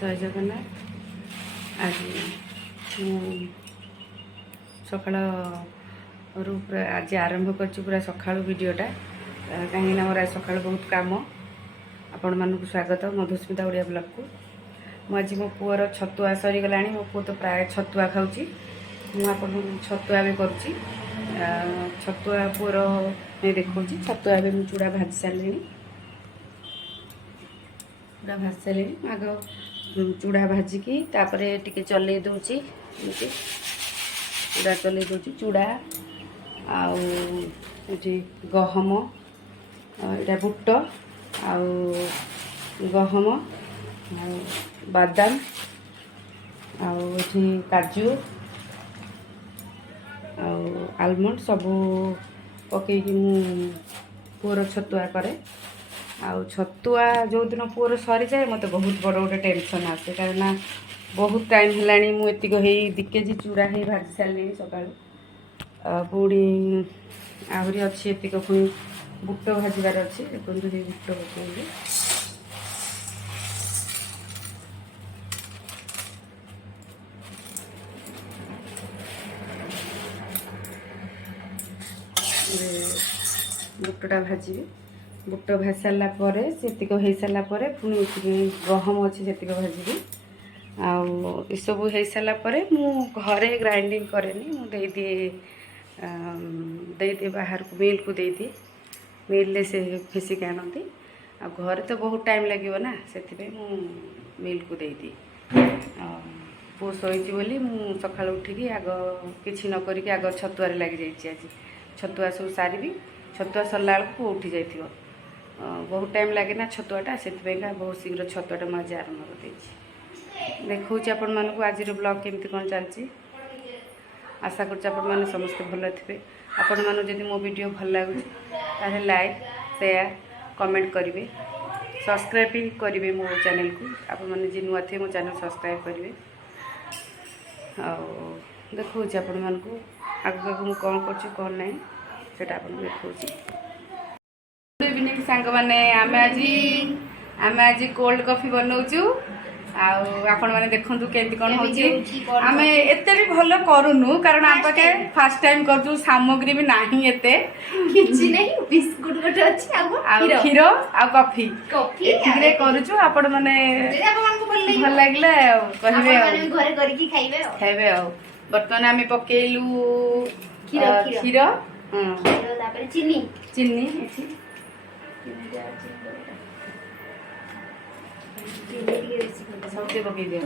जय जगन्नाथ। आज सकाळ पूरा आज आरंभ कर पूरा सका वीडियोटा कहीं मोर आज सका बहुत कम। आपण मानक स्वागत मधुस्मिता ओडिया ब्लॉग को। मुझे मो पुअर छतुआ सरीगला। मो पु तो प्राय छतुआ खाऊँ। मुझे छतुआ भी करुँची। छतुआ पुअर नहीं देखा छतुआ भी मुझे चूड़ा भाजी सारे। चूड़ा भाजी सारे आग चूड़ा भाजिकी टी चल दूची। चूड़ा चल दूची चूड़ा आठी गहम यहाँ बुट गहम बादाम आठी काजू आलमंड सबू पकईकि पुअर छतुआ करे। छतुआ जो दिन पुअर सरी जाए मत बहुत बड़ गोटे टेंशन आसे कारण बहुत टाइम है मुझे दी केजी चूड़ा ही भाजी सारे सका पुणी आहरी अच्छी एतिक पुणी बुट भाजबार अच्छे। देखो ये बुट पकड़े बुटटा भाजी बुट भाजी सारापर सेतिक हो सारापर पुणी गहम अच्छी से भाजी आसबू हो सारापर मु घरे ग्राइंडिंग करे मुझे दिए बाहर को मिल को दे दिए। मिल से फेसिक आनती आ घर तो बहुत टाइम लगे ना से मिल को दे दिए। पु शोची बोली मु सका उठिकी आग कि नक आग छतुआ लग जाइए। आज छतुआ सब सारी छतुआ सरला बेलू पु उठी जाइए। बहुत टाइम लगे ना छतुआटा से बहुत शीघ्र छतुआटा मुझे आरंभ कर देखा आपण मानक आज ब्लॉग केमती कौन चलती। आशा कर समस्त भल थे। आपण मानू जदि मो वीडियो भल लगुच लाइक शेयर कमेंट करेंगे सब्सक्राइब भी करेंगे मो चैनल को। आपण मैंने जी नुआ थे मो चैनल सब्सक्राइब करेंगे। देखा आपण मानक आगे मुझे कौन कर ना से देखा। गुड इवनिंग सांग मैंने आम आज कोल्ड कॉफी बनाऊचु आपण मैंने देखु केमती कौन हो। आम एत भी भल करूनु कारण आम पाखे फास्ट टाइम करूँ सामग्री भी नहीं एते किछि नहीं बिस्कुट गोटे अछि आ क्षीर आ कॉफी एतिरे करूछु। आपण माने भल लागले कहबे घरे करके खाइबे खाइबे बर्तमान आम पकेलु क्षीर तापर चीनी चीनी सब पकई दियो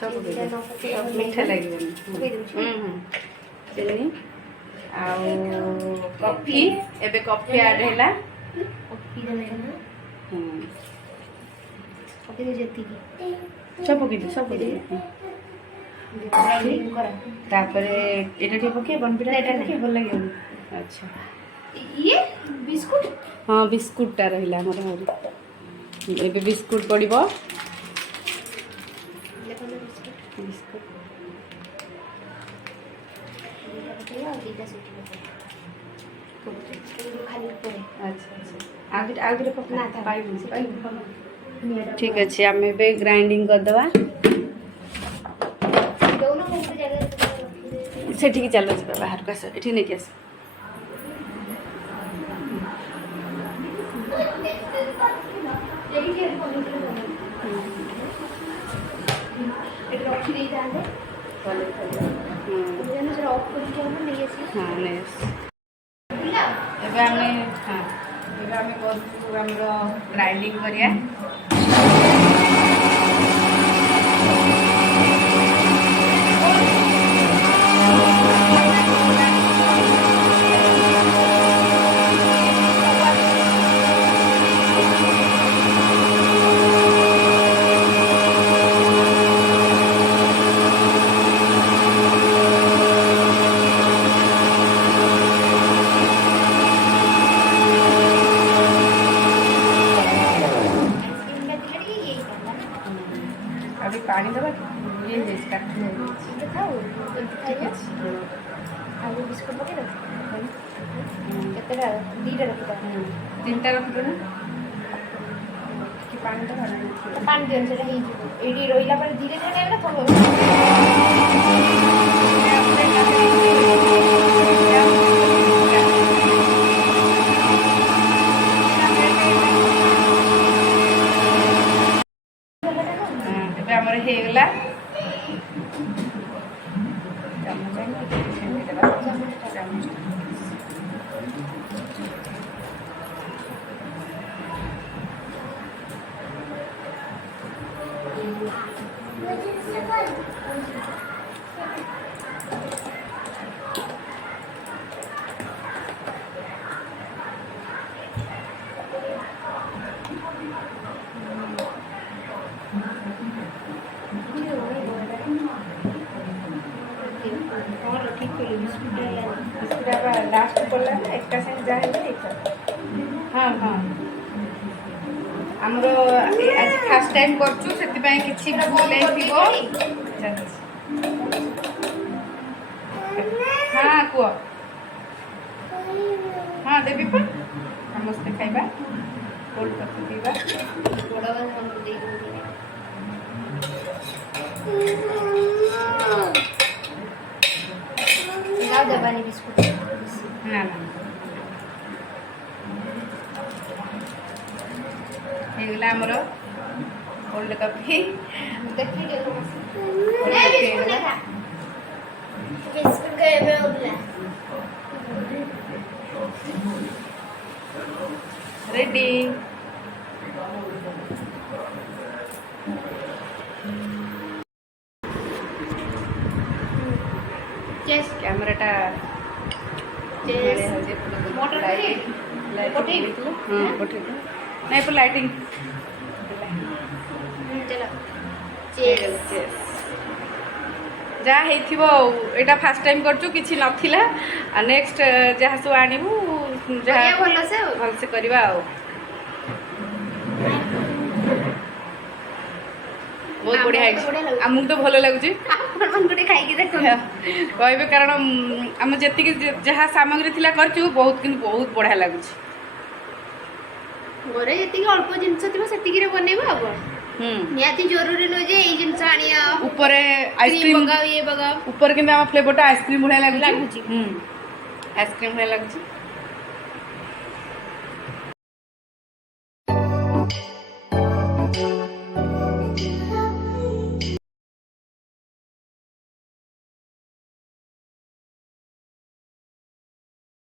सब मीठा लगे चीनी कॉफी एबे कॉफी ऐड हैला सब पकई दियो सब पकई तापरे एटा पके बनपिटा एटा पके भल लगे। अच्छा ये बिस्कुट हाँ बिस्कुटा रहा मोर एबे बिस्कुट पड़ो बिस्कुट ठीक अच्छे आम ए ग्राइंडिंग करदे से चलो बाहर को आस ये नहीं आस ग्राइंडिंग करिया अभी पानी दबा ये ठीक है आलू बिस्कुट पके केतेटा दीटा रखिता तीनटा रखितो ना ପାଣି ଦେବା ନା ପାଣି ଦିଅନି ସେଟା ହେଇଯିବ ଏଇଠି ରହିଲା ପରେ ଧୀରେ ଧୀରେ ଟାଇମ୍ରେ ଥବ ଏବେ ଆମର ହେଇଗଲା ଚାମଚ ଦେବା ଚାମଚ ଠିକ୍ କଲି ବିସ୍କୁଟ ଲାଷ୍ଟ ପଡ଼ିଲା ନା ଏକା ସାଙ୍ଗେ ଯାହା ହେଲେ ଏକା ହଁ ହଁ ଆମର ଆଜି ଫାଷ୍ଟ ଟାଇମ୍ କରୁଛୁ ସେଥିପାଇଁ କିଛି ଭୁଲ ହେଇଥିବ ହଁ କୁହ ହଁ ଦେବି ପା ସମସ୍ତେ ଖାଇବା କୋଲ୍ଡ କଫି ପିଇବା ବଡ଼ ମାନଙ୍କୁ ଦେଇ ଦେଉଛି ଆଉ ଦେବାନି ବିସ୍କୁଟ ନା ନା ହେଇଗଲା ଆମର କୋଲ୍ଡ କଫି ଦେଖି ହେଇଗଲା ବିସ୍କୁଟ ଖାଇବା ହଉଥିଲା ରେଡି କ୍ୟାମେରାଟା मोटर ପଠେଇବି ହଁ ପଠେଇବି ନାଇଁ ପୁରା ଲାଇଟିଂ चलो ଯାହା ହେଇଥିବ ଆଉ ଏଇଟା ଫାଷ୍ଟ ଟାଇମ୍ କରୁଛୁ କିଛି ନଥିଲା ଆଉ ନେକ୍ସଟ ଯାହା ସବୁ ଆଣିବୁ ଯାହା ଭଲସେ ଭଲସେ କରିବା ଆଉ ବହୁତ ବଢ଼ିଆ ହେଇଛି ଆମକୁ ତ ଭଲ ଲାଗୁଛି ଗୋଟେ ଖାଇକି ଦେଖ କହିବେ କାରଣ ଆମେ ଯେତିକି ଯାହା ସାମଗ୍ରୀ ଥିଲା କରିଛୁ ବହୁତ କିନ୍ତୁ ବହୁତ ବଢ଼ିଆ ଲାଗୁଛି ଘରେ ଯେତିକି ଅଳ୍ପ ଜିନିଷ ଥିବ ସେତିକିରେ ବନେଇବା ଆଉ କଣ ନିହାତି ଜରୁରୀ ନୁହେଁ ଯେ ଏଇ ଜିନିଷ ଆଣିବା ଉପରେ ଆଇସ୍କ୍ରିମ ପକାଅ ଇଏ ପକାଅ ଉପରେ କିନ୍ତୁ ଆମ ଫ୍ଲେଭରଟା ଆଇସ୍କ୍ରିମ ଭଳିଆ ଲାଗୁଛି ଲାଗୁଛି ଆଇସ୍କ୍ରିମ ଭଳିଆ ଲାଗୁଛି